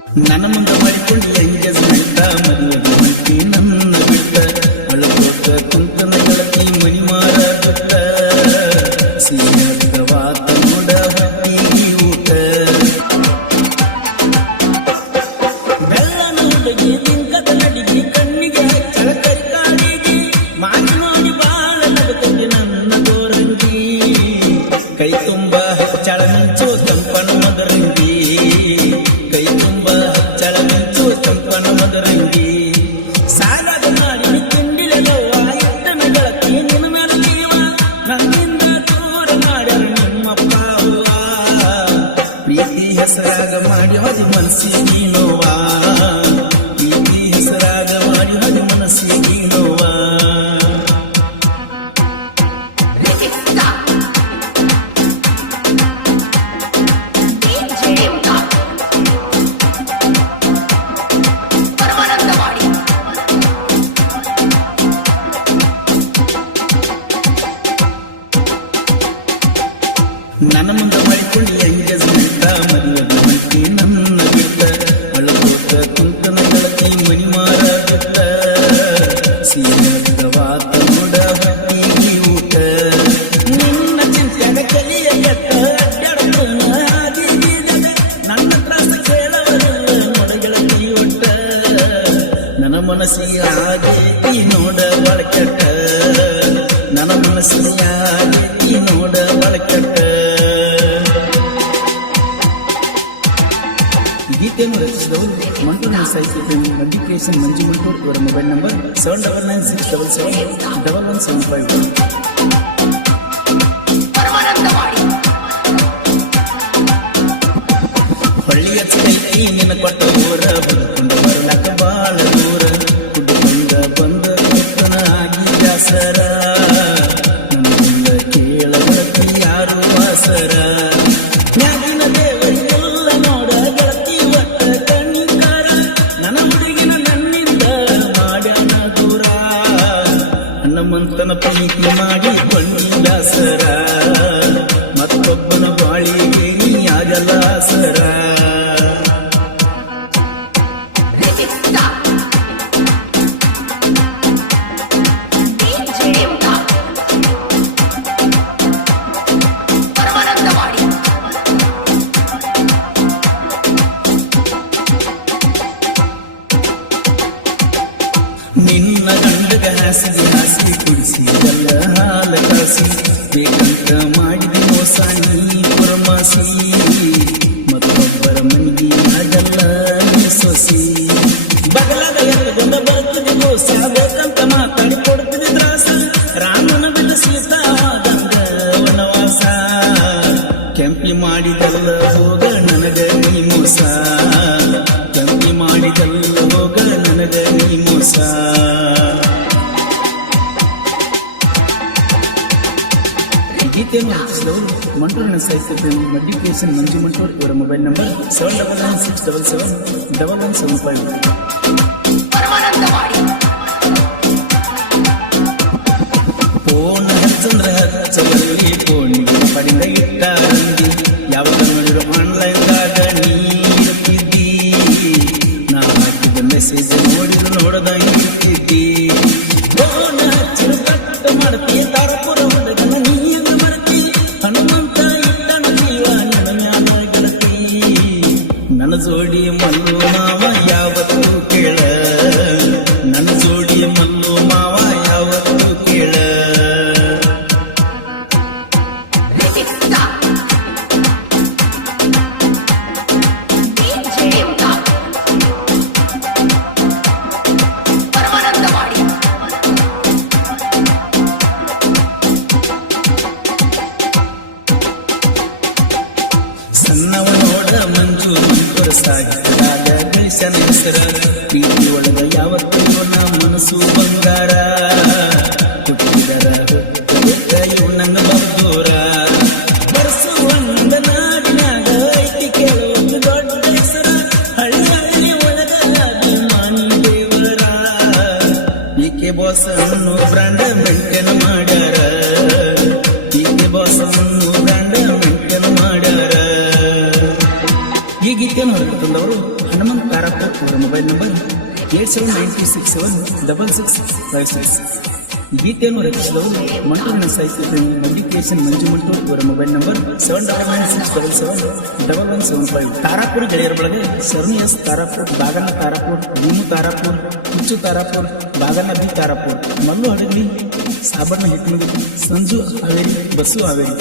ನನ್ನ ಮುಂದ ಮಾಡಿಕೊಂಡು ಎಂಗೇಜ್ಮೆಂಟ್ ಮದುವೆಗೆ ಹೊಂಟಿ ನನ್ನ ಬಿಟ್ಟ ಅಳಕೋತ ಕುಂತನ ಗೆಳತಿ ಮನಿ ಮಾರ ಬಿಟ್ಟ ಸೀನವಾತ ಹೆಸರಾಗ ಮಾಡಿ ಹೊದಿ ಮನಸ್ಸಿ ನೀನೋವಾ. ಪ್ರೀತಿ ಹೆಸರಾಗ ಮಾಡಿ ಹೊದಿ ಮನಸ್ಸಿ ನೀನೋವಾ. ನನ್ನ ಮುಂದೆ ಮಾಡಿಕೊಂಡು ಎಂಗೇಜ್ಮೆಂಟ್ ನನ್ನ ಮನಸ್ಸಿಗೆ ಆಗೇತಿ ನೋಡ ಬಳಕೆಟ್ಟ ನನ್ನ ಮನಸ್ಸಿಗೆ ಆಗೇತಿ ನೋಡ ಬಳಕೆಟ್ಟ ಗೀತೆಯನ್ನು ರಚಿಸಿದವರು ಮಂಟೂರಿನ ಸಾಹಿತ್ಯ ಮಧ್ಯಕೇಶನ್ ಮಂಜು ಮಂಟೂರ್ ಇವರ mobile number seven double nine six double seven double one seven five ಹಾಸಿಗೆ ಹಾಸಿ ಕುಡಿಸಿ ಎಲ್ಲ ಹಾಲ ಕಾಸಿ ಬೇಕಂತ ಮಾಡಿದ ಮೋಸ ನೀ ಪರಮಾಸಿ ಮತ್ತೊಬ್ಬರ ಮನೆಗೆ ಆಗಲ್ಲ ಸೊಸಿ ಬಗಲಾಗ ಎತ್ತಗೊಂಡ ಬರ್ತದೆ ಮೋಸ ಬೇಕಂತ ಮಾತಾಡಿ ಕೊಡ್ತಿದೆ ರಾಮನ ಕೆಂಪಿ ಮಾಡಿದಲ್ಲ ಹೋಗ ನನಗ ನೀ ಮೋಸ ಕೆಂಪಿ ಮಾಡಿದಲ್ಲ ಹೋಗ ನನಗ ನೀ ಮೋಸ ಗೀತೆಯನ್ನು ರಚಿಸಿದವರು ಮಂಟೂರಿನ ಸಾಹಿತ್ಯ ಮಧ್ಯಕೇಶನ್ ಮಂಜು ಮಂಟೂರ್ ಇವರ mobile number seven double nine six double seven double one seven five Paramanandawadi phone ಹಚ್ಚಂದ್ರ ಹಚ್ಚಬಲ್ಲಿ ಫೋನಿಗೆ ಪಡಿದ ಇಟ್ಟ ಅಂದಿ ಯಾವಾಗ ನೋಡಿದ್ರು ಆನ್ಲೈನ್ದಾಗ ನೀ ಇರ್ತಿದ್ದಿ ನಾ ಹಾಕಿದ ಮೆಸೇಜ್ ನೋಡಿದ್ರು ನೋಡದಂಗ ಇರ್ತಿದ್ದಿ ಫೋನ್ ಹಚ್ಚಿರ ಕಟ್ಟ ಮಾಡ್ತಿ ನನ್ನ ಜೋಡಿ ಮಲ್ಲು ಮಂಜು ಸಾಗಿದಾಗ ಗಳಿಸನ ಹೆಸರ. ಒಳಗ ಯಾವತ್ತೂ ನಮ್ಮ ಮನಸ್ಸು ಬಂಗಾರ. ನನ್ನ ಬಂದೂರ ನಾಡಿನಾಗ ಕೆಲವೊಂದು ದೊಡ್ಡ ಹೆಸರ. ಹಳ್ಳಿ ಒಳಗ ಅಭಿಮಾನಿ ದೇವರ. ಕೆ ಬಾಸ್ ಪ್ರಾಣ ಮೆಂಟೇನ್ ಮಾಡ್ಯಾರ. ಈಕೆ ಬಾಸ್ ಅನ್ನು ಹನುಮಂತ್ ಮೆಂಟೇನ್ ಅವರ mobile number eight seven nine two six seven double six five six. ಗೀತೆಯನ್ನು ರಚಿಸಿದವರು ಮಂಟೂರಿನ ಸಾಹಿತ್ಯ ಮಲ್ಲಿಕೇಶನ್ ಮಂಜು ಮಂಟು ಇವರ mobile number seven double nine six double seven double one seven five Tarapura ಗೆಳೆಯರ ಬಳಗೆ ಸರ್ನಿಯಸ್ ತಾರಾಪುರ್ ಬಾಗನ ತಾರಾಪುರ್, ಮೀನು ತಾರಾಪುರ್, ಹುಚ್ಚು ತಾರಾಪುರ್ ಬಾಗನ ಬಿ ತಾರಾಪುರ್. ಮಲ್ಲು ಹಡಗಲಿ ಸಾಬಣ್ಣ ಹಿಟ್ಮಗಿ ಸಂಜು ಹಾವೇರಿ, ಬಸ್ಸು ಹಾವೇರಿ.